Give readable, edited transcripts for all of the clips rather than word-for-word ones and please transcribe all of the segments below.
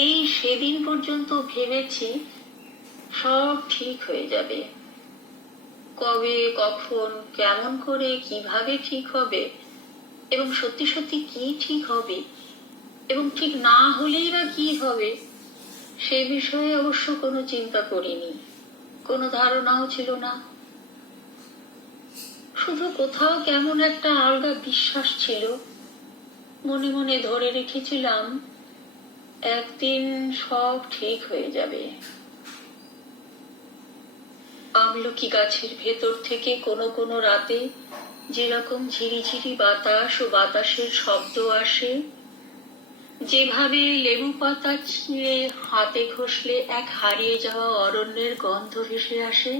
এই সেদিন পর্যন্ত ভেবেছি সব ঠিক হয়ে যাবে। কবে, কখন, কেমন করে, কিভাবে ঠিক হবে, এবং সত্যি সত্যি কি ঠিক হবে, এবং ঠিক না হলেই বা কি হবে, সে বিষয়ে অবশ্য কোনো চিন্তা করিনি, কোনো ধারণাও ছিল না। শুধু কোথাও কেমন একটা আলগা বিশ্বাস ছিল। মনে মনে ধরে রেখেছিলাম একদিন সব ঠিক হয়ে যাবে। আমলকি গাছের ভেতর থেকে কোনো কোনো রাতে যেরকম ঝিরিঝিরি বাতাস ও বাতাসের শব্দ আসে, যেভাবে লেবু পাতা ছিঁড়ে হাতে ঘষলে এক হারিয়ে যাওয়া অরণ্যের গন্ধ ভেসে আসে,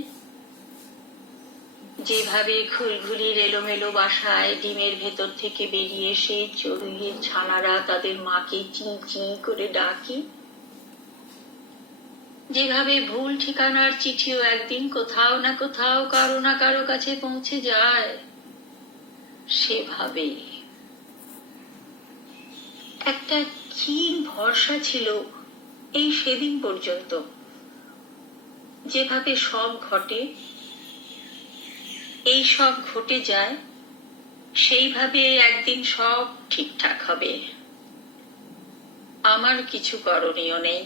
যেভাবে ঘুলঘুলির এলোমেলো বাসায় ডিমের ভেতর থেকে বেরিয়ে এসে চড়ুইয়ের ছানারা তাদের মাকে চিঁ চিঁ করে ডাকে, যেভাবে ভুল ঠিকানার চিঠিও একদিন কোথাও না কোথাও কারো না কারো কাছে পৌঁছে যায়, সেভাবে একটা ক্ষীণ ভরসা ছিল এই সেদিন পর্যন্ত। যেভাবে সব ঘটে, এই সব ঘটে যায়, সেইভাবে একদিন সব ঠিকঠাক হবে। আমার কিছু করণীয় নেই,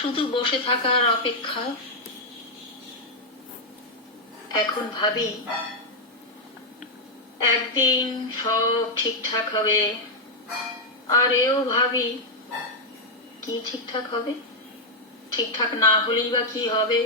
শুধু বসে থাকার অপেক্ষা। এখন ভাবি একদিন সব ঠিকঠাক হবে, আর এও ভাবি কি ঠিকঠাক হবে, ঠিকঠাক না হলেই বা কি হবে।